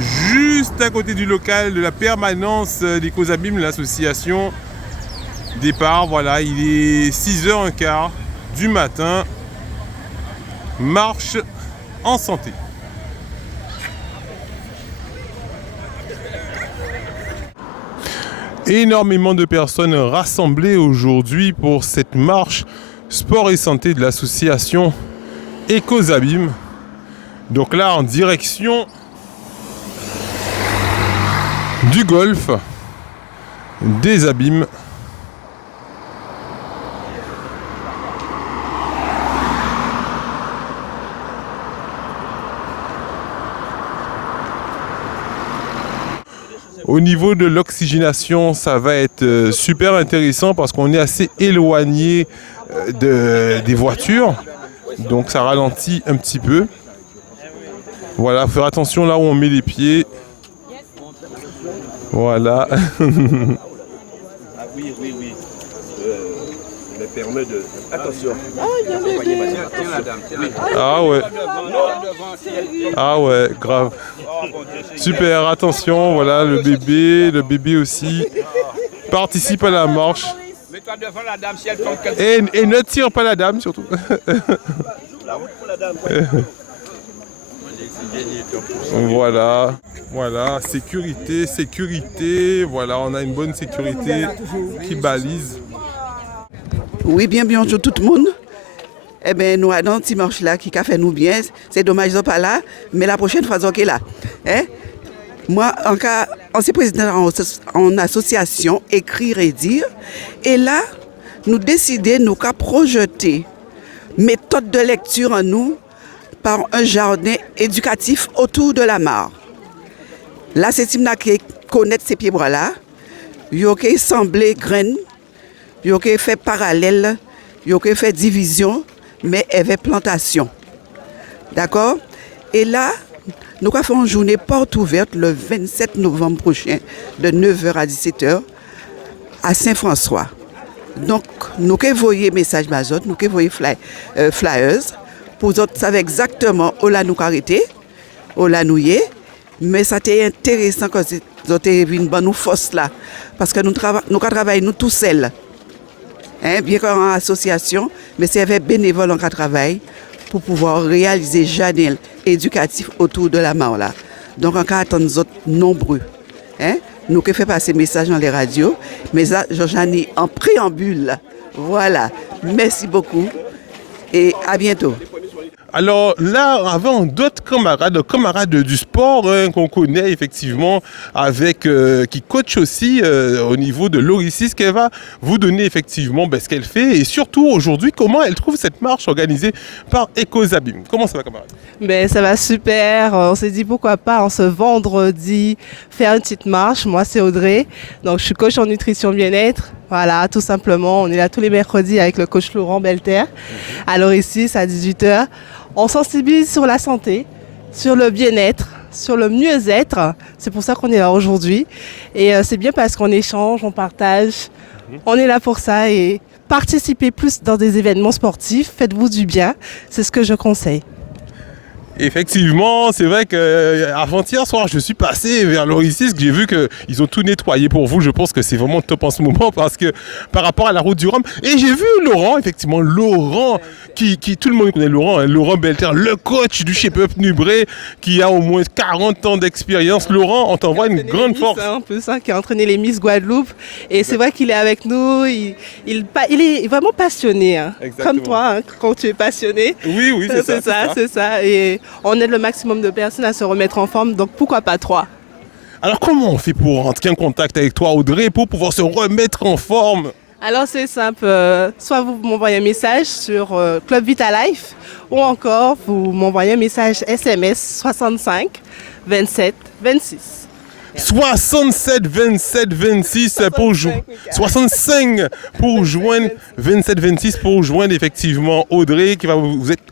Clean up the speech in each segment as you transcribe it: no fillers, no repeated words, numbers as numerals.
juste à côté du local de la permanence d'Ecosabim, l'association. Départ, voilà, il est 6h15 du matin. Marche en santé. Énormément de personnes rassemblées aujourd'hui pour cette marche sport et santé de l'association Ecosabim. Donc là, en direction du golfe des Abîmes. Au niveau de l'oxygénation, ça va être super intéressant parce qu'on est assez éloigné des voitures. Donc ça ralentit un petit peu. Voilà, faire attention là où on met les pieds. Voilà. Ah oui. Me permet de... Attention. Ah ouais. Ah ouais, grave. Super, attention, voilà le bébé aussi participe à la marche. Mets-toi devant la dame si elle tombe quelque Et ne tire pas la dame surtout. La route pour la dame. Voilà, sécurité, voilà, on a une bonne sécurité qui balise. Oui, bien, bonjour tout le monde. Eh bien, nous avons un petit marche là qui a fait nous bien. C'est dommage qu'ils ne sont pas là, mais la prochaine fois, ils sont là. Moi, on s'est président en association Écrire et Dire. Et là, nous décidons, nous qu'à projeter méthode de lecture en nous par un jardin éducatif autour de la mare. Là, c'est Timna qui connaît ces pieds-bras-là. Il a semblé graines. Il a fait parallèle, il a fait division, mais il y avait plantation. D'accord? Et là, nous avons fait une journée porte ouverte le 27 novembre prochain, de 9h à 17h, à Saint-François. Donc, nous avons envoyé message mazot, nous avons envoyé flyers, pour nous savoir exactement où nous arrêté, où nous y est. Mais ça a été intéressant quand nous avons vu une bonne force là, parce que nous travaillons tous seuls. Bien qu'en association, mais c'est avec bénévoles en travail pour pouvoir réaliser jardin éducatif autour de la mare là. Donc en cas nous autres nombreux. Nous qui fait passer message dans les radios, mais ça j'en ai en préambule. Voilà. Merci beaucoup et à bientôt. Alors là, avant d'autres camarades du sport qu'on connaît effectivement, qui coach aussi au niveau de l'Oricis, qu'elle va vous donner effectivement ce qu'elle fait et surtout aujourd'hui comment elle trouve cette marche organisée par Ecosabim. Comment ça va, camarade? Ça va super, on s'est dit pourquoi pas en ce vendredi faire une petite marche. Moi c'est Audrey, donc je suis coach en nutrition bien-être. Voilà, tout simplement, on est là tous les mercredis avec le coach Laurent Belter. Alors ici, à 18h, on sensibilise sur la santé, sur le bien-être, sur le mieux-être. C'est pour ça qu'on est là aujourd'hui. Et c'est bien parce qu'on échange, on partage. On est là pour ça et participez plus dans des événements sportifs. Faites-vous du bien, c'est ce que je conseille. Effectivement, c'est vrai qu'avant-hier soir, je suis passé vers l'Oricis, j'ai vu qu'ils ont tout nettoyé pour vous. Je pense que c'est vraiment top en ce moment parce que par rapport à la route du Rhum. Et j'ai vu Laurent, effectivement, qui tout le monde connaît Laurent, Laurent Belter, le coach du Shape-Up Nubré, qui a au moins 40 ans d'expérience. Laurent, on t'envoie une grande force. Un peu ça, qui a entraîné les Miss Guadeloupe. Et c'est vrai qu'il est avec nous, il est vraiment passionné. Comme toi, quand tu es passionné. Oui, c'est ça. C'est ça. Et on aide le maximum de personnes à se remettre en forme, donc pourquoi pas 3? Alors comment on fait pour rentrer en contact avec toi, Audrey, pour pouvoir se remettre en forme? Alors c'est simple, soit vous m'envoyez un message sur Club Vitalife ou encore vous m'envoyez un message SMS 65 27 26. 67 27 26 pour joindre 65 pour joindre 27 26 pour joindre effectivement Audrey qui va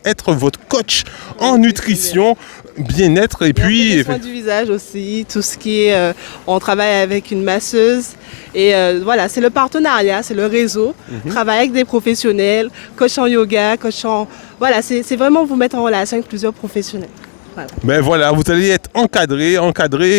être votre coach en nutrition, bien-être et puis soins du visage aussi, tout ce qui est on travaille avec une masseuse et voilà, c'est le partenariat, c'est le réseau, travailler avec des professionnels, coach en yoga, coach en voilà, c'est vraiment vous mettre en relation avec plusieurs professionnels. Voilà. Ben voilà, vous allez être encadré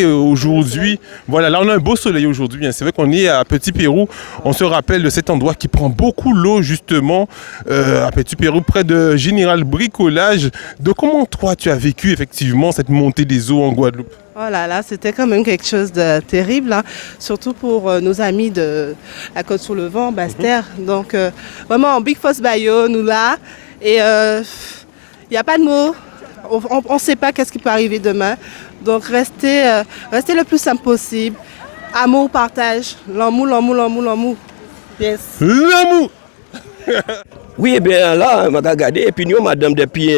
aujourd'hui. Voilà, là on a un beau soleil aujourd'hui. Hein. C'est vrai qu'on est à Petit Pérou. On se rappelle de cet endroit qui prend beaucoup l'eau justement à Petit Pérou, près de Général Bricolage. De comment toi tu as vécu effectivement cette montée des eaux en Guadeloupe? Oh là là, c'était quand même quelque chose de terrible, hein, surtout pour nos amis de la Côte-sur-le-Vent, Basse-Terre. Donc vraiment, Big Foss Bayo, nous là, et il n'y a pas de mots. On ne sait pas qu'est-ce qui peut arriver demain. Donc restez le plus simple possible. Amour, partage, l'amour. Yes. L'amour. Oui, eh bien là, on a regardé, et puis nous, madame, depuis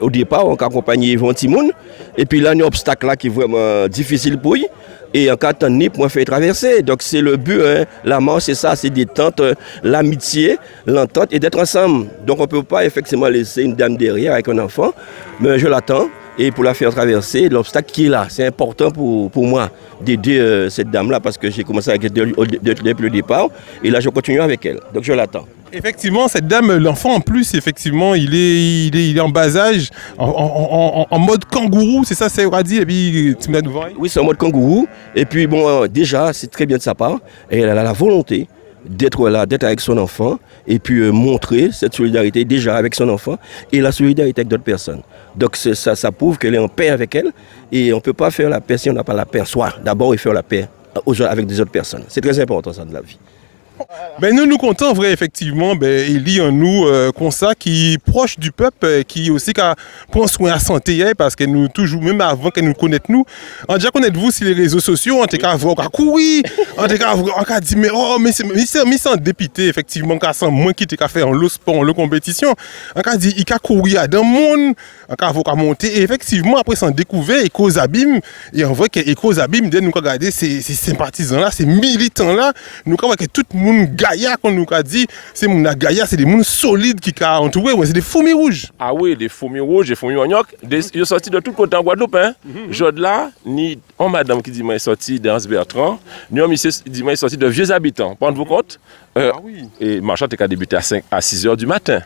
au départ, on a accompagné Yvon Timoun, et puis là, il y a un obstacle là qui est vraiment difficile pour lui, et en cas de temps, pour faire traverser. Donc c'est le but, hein. La marche, c'est ça, c'est détente, l'amitié, l'entente et d'être ensemble. Donc on ne peut pas effectivement laisser une dame derrière avec un enfant, mais je l'attends. Et pour la faire traverser, l'obstacle qui est là, c'est important pour moi d'aider cette dame-là parce que j'ai commencé avec elle depuis le départ et là je continue avec elle. Donc je l'attends. Effectivement, cette dame, l'enfant en plus, effectivement, il est en bas âge, en mode kangourou, c'est ça, c'est dit, et puis tu me l'as devant. Oui, c'est en mode kangourou. Et puis bon, déjà, c'est très bien de sa part. Et elle a la volonté d'être là, d'être avec son enfant et puis montrer cette solidarité déjà avec son enfant et la solidarité avec d'autres personnes. Donc ça prouve qu'elle est en paix avec elle et on ne peut pas faire la paix si on n'a pas la paix en soi. D'abord, il faut faire la paix avec des autres personnes. C'est très important ça de la vie. Ben nous comptons vrai effectivement Élie en nous comme ça qui est proche du peuple qui aussi prend soin à la santé parce que nous toujours même avant qu'elle nous connaisse nous on déjà connaître vous sur les réseaux sociaux on t'a voir on courir on t'a dit mais c'est dépité effectivement quand sans moins qui t'a fait en le sport en le compétition on t'a dit il a courir dans monde on t'a voir monter et effectivement après s'en découvert Eco Zabim et on voit que Eco Zabim nous regarder ces sympathisants là ces militants là nous voit que tout le monde Gaïa qu'on nous a dit, c'est mon Gaïa, c'est des gens solides qui ont entouré, c'est des fourmis rouges. Ah oui, des fourmis rouges, des fourmis manioc. Ils sont sortis de tout côté en Guadeloupe. Hein. Jodla, ni on madame qui dit moi est sorti d'Anse Bertrand, ni on monsieur dit moi est sorti de vieux habitants. Rendez-vous compte? Oui. Et marchand a débuté à 6 h du matin.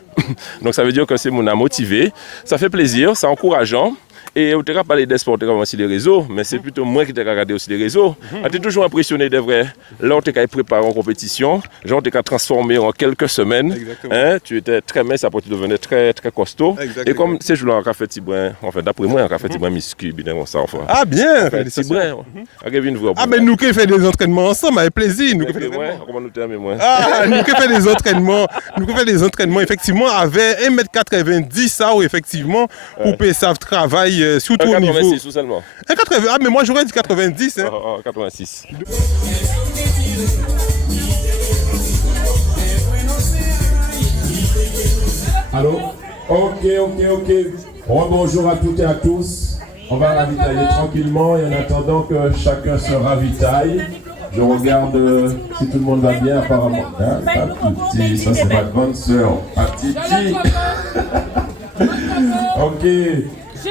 Donc ça veut dire que c'est mon motivé. Ça fait plaisir, c'est encourageant. Et on t'a parlé des sports aussi les réseaux, mais c'est plutôt moi qui t'ai regardé aussi les réseaux. On t'es toujours impressionné de vrai. Là, on t'a préparé en compétition, genre on t'a transformé en quelques semaines. Hein, tu étais très mince, après tu devenais très très costaud. Exactement. Et comme ces jours-là, on a fait Tibrin, en fait, d'après moi, on a fait Tibrin muscu, bien ça. Enfin. Ah bien, Tibrin, ah mais nous qui fait des entraînements ensemble, avec plaisir. Nous comment nous t'aimer moi? Ah, nous qui fait des entraînements, effectivement, avec 1m90, ça, ou effectivement, pour payer ça travail. Surtout au niveau. 86 ou seulement. 80, ah, mais moi j'aurais dit 90. Hein. 86. Allô? Ok. Bonjour à toutes et à tous. On va ravitailler tranquillement et en attendant que chacun se ravitaille, je regarde si tout le monde va bien apparemment. Hein? Patiti, ça c'est ma grande sœur. Patiti. Ok.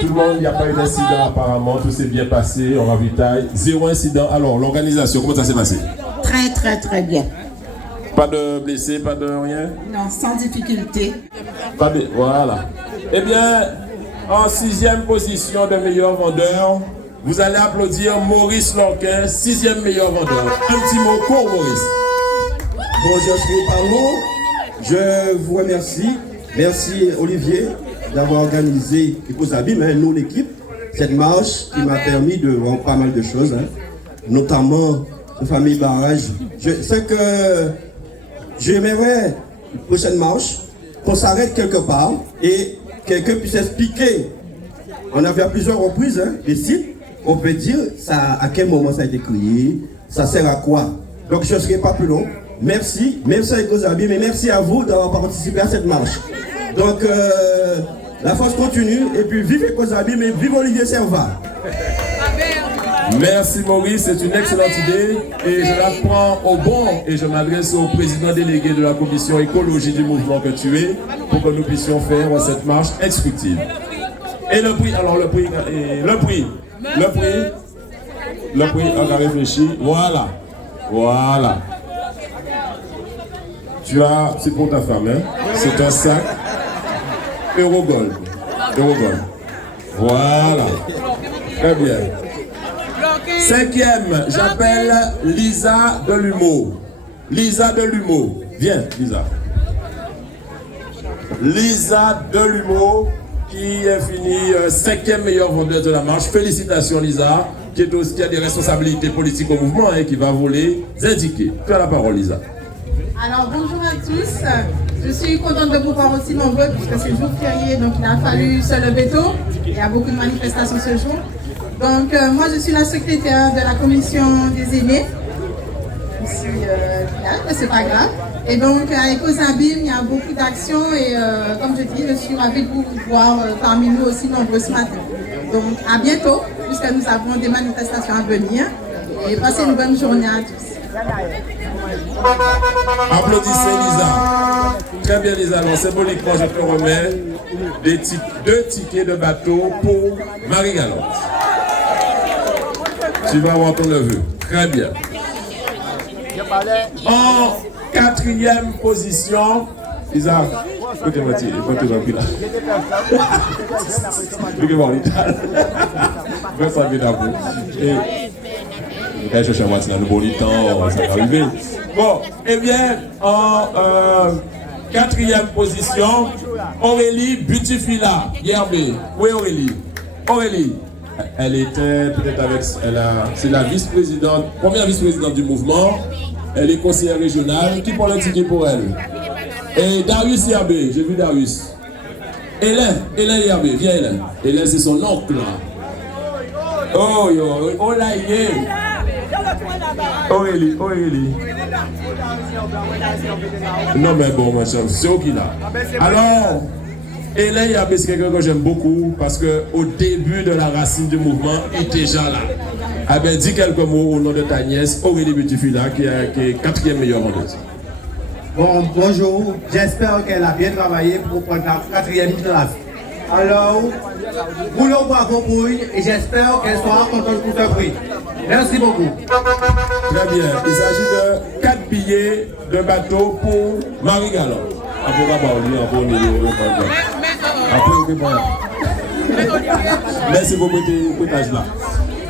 Tout le monde, il n'y a pas eu d'incident apparemment, tout s'est bien passé, on ravitaille. 0 incident. Alors, l'organisation, comment ça s'est passé? Très bien. Pas de blessés, pas de rien? Non, sans difficulté. Voilà. Eh bien, en 6e position de meilleur vendeur, vous allez applaudir Maurice Lorquin, 6e meilleur vendeur. Un petit mot court, Maurice. Bonjour, je vous remercie. Merci, Olivier, d'avoir organisé Eco Zabim, nous l'équipe, cette marche qui m'a permis de voir pas mal de choses, hein, notamment de famille barrage. Je sais que j'aimerais une prochaine marche, qu'on s'arrête quelque part et quelqu'un puisse expliquer. On avait à plusieurs reprises des sites, on peut dire ça, à quel moment ça a été créé, ça sert à quoi. Donc je ne serai pas plus long. Merci à Eco Zabim et merci à vous d'avoir participé à cette marche. Donc la force continue et puis vive Eco Zabim et vive Olivier Servat. Merci Maurice, c'est une excellente idée et je la prends au bon et je m'adresse au président délégué de la commission écologie du mouvement que tu es pour que nous puissions faire cette marche instructive. Et le prix, alors le prix, on va réfléchir, voilà. Tu as, c'est pour ta femme, hein? C'est un sac Eurogold. Voilà. Très bien. 5e, j'appelle Lisa Delumeau. Lisa Delumeau. Viens, Lisa. Lisa Delumeau, qui est finie 5e meilleure vendeuse de la marche. Félicitations, Lisa, qui a des responsabilités politiques au mouvement et qui va vous les indiquer. Tu as la parole, Lisa. Alors, bonjour à tous. Je suis contente de vous voir aussi nombreux, puisque c'est jour férié, donc il a fallu se lever tôt. Il y a beaucoup de manifestations ce jour. Donc, moi, je suis la secrétaire de la commission des aînés. Je suis malade, mais c'est pas grave. Et donc, à Ecosabim, il y a beaucoup d'actions et comme je dis, je suis ravie de vous voir parmi nous aussi nombreux ce matin. Donc, à bientôt, puisque nous avons des manifestations à venir. Et passez une bonne journée à tous. Applaudissez Lisa. Très bien, Lisa. Alors, symboliquement, je te remets 2 tickets de bateau pour Marie-Galante. Tu vas avoir ton neveu. Très bien. En 4e position, Lisa, écoutez-moi, écoutez-moi, là. Écoutez-moi, je ça vient d'abord. Je cherche à moi, c'est dans le bon temps, ça va arriver. Bon, eh bien, en 4e position, Aurélie Butifila, Yerbé. Oui, Aurélie. Aurélie. Elle était peut-être avec, c'est la vice-présidente, première vice-présidente du mouvement. Elle est conseillère régionale. Qui prend le ticket pour elle? Et Darius Yerbé, j'ai vu Darius. Hélène Yerbé, viens Hélène. Hélène, c'est son oncle. Oh, là, il est. Aurélie. Non, mais bon, ma chère, c'est qui là? Alors, Hélène Yerbé, c'est quelqu'un que j'aime beaucoup parce qu'au début de la racine du mouvement, il était déjà là. Ah ben, dis quelques mots au nom de ta nièce, Aurélie Butifila, qui est 4e meilleure vendeuse. Bon, bonjour. J'espère qu'elle a bien travaillé pour prendre la 4e place. Alors, boulot bravo pour elle et j'espère qu'elle sera contente pour ce prix. Merci beaucoup. Très bien. Il s'agit de 4 billets de bateau pour Marie-Galante. Merci pour ce prêtage-là.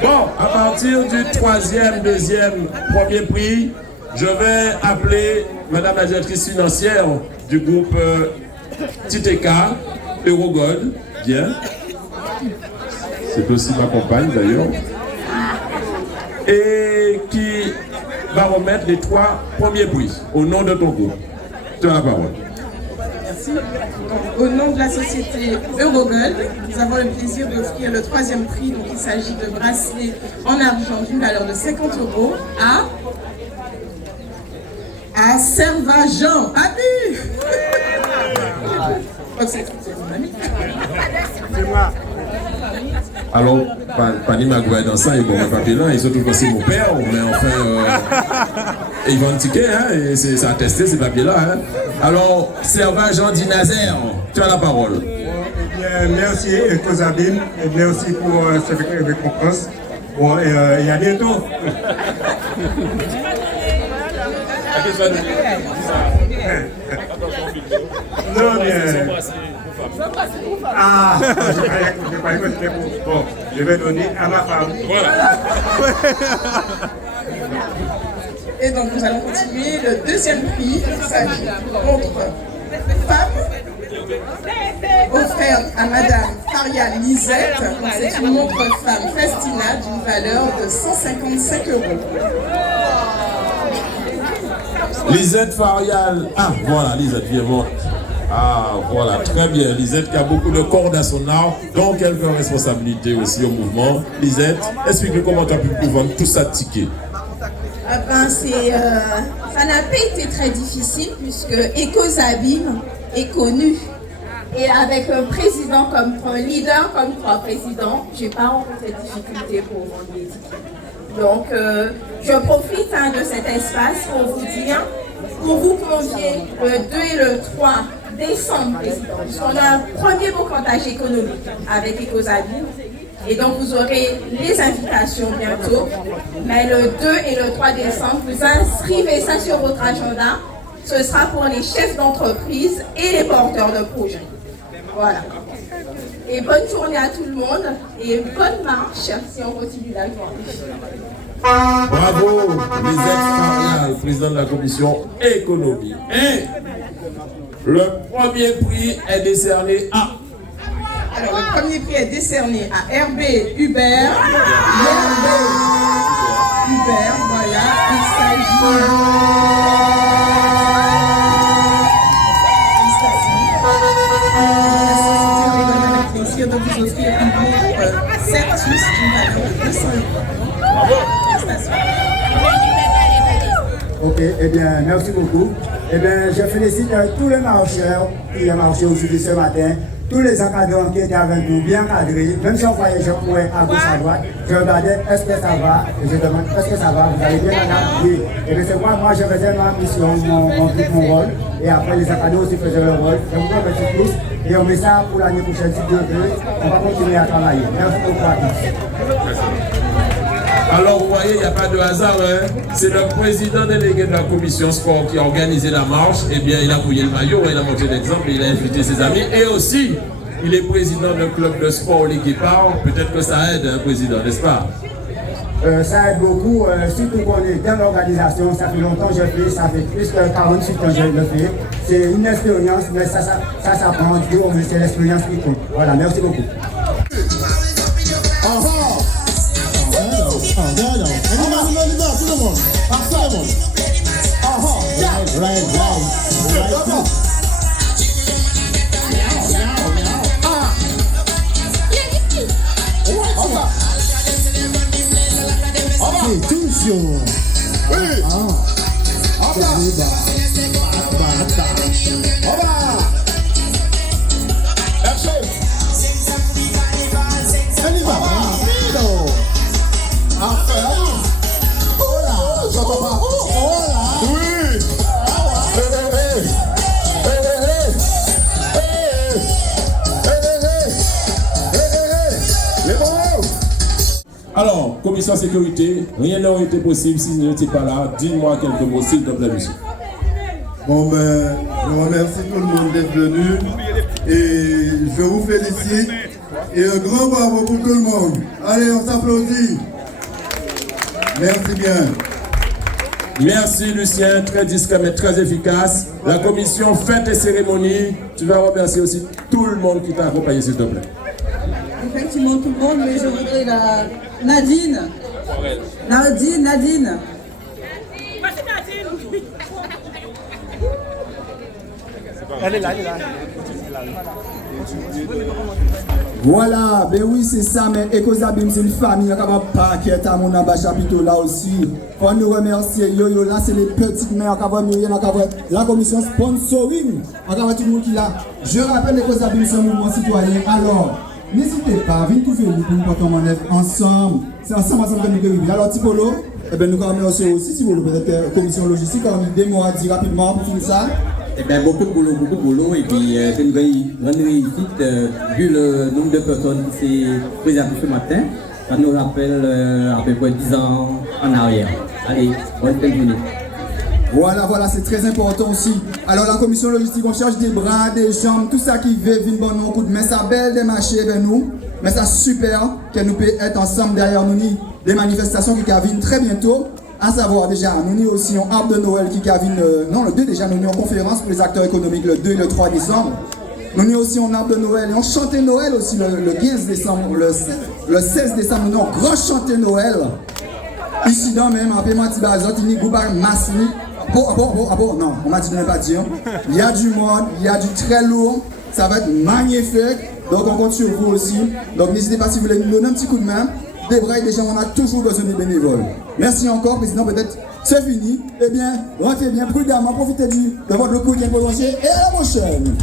Bon, à partir du 3e, 2e, 1er prix, je vais appeler Madame la directrice financière du groupe Titeka, Eurogold. Bien. C'est aussi ma compagne d'ailleurs. Et qui va remettre les 3 premiers prix au nom de ton groupe. Tu as la parole. Merci. Donc, au nom de la société Eurogold, nous avons le plaisir d'offrir le 3e prix. Donc, il s'agit de bracelets en argent d'une valeur de 50 € à Serva-Jean. Abus. Alors, Pani Magoué dans ça, ils vont me papier là, ils sont tous aussi mon père, mais enfin, ils vendent ticket, hein, et c'est attesté ces papiers-là. Hein. Alors, Serva Jean Dinazer, tu as la parole. Eh bien, merci Ecosabim, et merci pour cette récompense. Bon, et à bientôt. Non, bien. Ah, je croyais que c'était pour. Bon, je vais donner à ma femme. Voilà. Et donc nous allons continuer le 2e prix. Il s'agit d'une montre femme offerte à Madame Faria Lisette. C'est une montre femme Festina d'une valeur de 155 €. Lisette Farial. Ah, voilà, Lisette, viens voir. Ah, voilà, très bien. Lisette qui a beaucoup de cordes à son arc, donc quelques responsabilités aussi au mouvement. Lisette, explique-nous comment tu as pu vendre tout ça de tickets. Ça n'a pas été très difficile puisque Ecosabim est connu. Et avec un président comme un leader comme 3 présidents, je n'ai pas rencontré de difficulté pour vendre les tickets. Donc, je profite de cet espace pour vous dire, pour vous convier le 2 et le 3 décembre, puisqu'on a un premier bocandage économique avec Ecosabim. Et donc, vous aurez les invitations bientôt. Mais le 2 et le 3 décembre, vous inscrivez ça sur votre agenda. Ce sera pour les chefs d'entreprise et les porteurs de projets. Voilà. Et bonne journée à tout le monde et bonne marche si on continue la journée. Bravo, les ex président de la commission économie. Et le premier prix est décerné à... Alors, le premier prix est décerné à Hervé Hubert. Hubert, voilà, il s'agit de vous offrir un bon Certus d'une valeur de 200 €. Bravo! Ok, eh bien, merci beaucoup. Eh bien, je félicite tous les marcheurs qui ont marché aujourd'hui ce matin, tous les encadrants qui étaient avec nous, bien cadrés, même si on voyait gens à gauche, à droite, je regardais est-ce que ça va, et je demande est-ce que ça va, vous allez bien madame? Oui. Et bien c'est moi je faisais ma mission, mon rôle, et après les encadrants aussi faisaient leur rôle. Je vous remercie tous, et on met ça pour l'année prochaine, si Dieu veut, on va continuer à travailler. Merci beaucoup à tous. Alors vous voyez, il n'y a pas de hasard, hein? C'est le président délégué de la commission sport qui a organisé la marche. Eh bien, il a mouillé le maillot, il a montré l'exemple, il a invité ses amis. Et aussi, il est président d'un club de sport Guépard. Peut-être que ça aide, un président, n'est-ce pas? Ça aide beaucoup, surtout qu'on est dans l'organisation. Ça fait longtemps que je fais, ça fait plus que 48 ans que je le fais. C'est une expérience, mais ça s'apprend. C'est l'expérience qui compte. Voilà, merci beaucoup. Alors, commission sécurité, rien n'aurait été possible si je n'étais pas là. Dis-moi quelques mots, s'il te plaît, monsieur. Bon, ben, je remercie tout le monde d'être venu et je vous félicite et un grand bravo pour tout le monde. Allez, on s'applaudit. Merci bien. Merci Lucien, très discret mais très efficace. La commission fête et cérémonie. Tu vas remercier aussi tout le monde qui t'a accompagné, s'il te plaît. Effectivement, tout le monde, mais je voudrais la Nadine. Nadine. Elle est là. Voilà, ben oui, c'est ça, mais Ecosabim, c'est une famille, on va pas qui est à mon chapiteau là aussi. Pour nous remercier, yo, là, c'est les petites mères, on va la commission sponsoring, on va tout le monde qui là. Je rappelle Ecosabim, c'est un mouvement citoyen. Alors, n'hésitez pas, venez trouver nous pour nous porter en œuvre ensemble. C'est ensemble que nous arrivons. Alors, Tipolo, eh ben, nous remercions aussi, si vous voulez, peut-être commission logistique, on a des mots à dire rapidement pour tout ça. Eh bien, beaucoup de boulot, et puis c'est une grande réussite, vu le nombre de personnes qui s'est présentées ce matin, ça nous rappelle à peu près 10 ans en arrière. Allez, bonne journée. Voilà, c'est très important aussi. Alors la commission logistique, on cherche des bras, des jambes, tout ça qui veut venir bon nous coup de main, ça belle démarcher avec nous, mais ça super que nous puissions être ensemble derrière nous, des manifestations qui viennent très bientôt. À savoir déjà, nous avons aussi un arbre de Noël qui vient, le 2 déjà, nous avons une conférence pour les acteurs économiques le 2 et le 3 décembre. Nous avons aussi un arbre de Noël et on chantait Noël aussi le 15 décembre, le 16 décembre, nous avons un grand chanté Noël. Ici dans même, après Matibazot, il y a Goubar Masni. Non, on m'a dit de ne pas dire. Il y a du monde, il y a du très lourd, ça va être magnifique. Donc on compte sur vous aussi. Donc n'hésitez pas si vous voulez nous donner un petit coup de main. Des bras, déjà, on a toujours besoin de bénévoles. Merci encore, président. Peut-être c'est fini. Eh bien, rentrez bien prudemment, profitez de votre coup qui est prolongé et à la prochaine.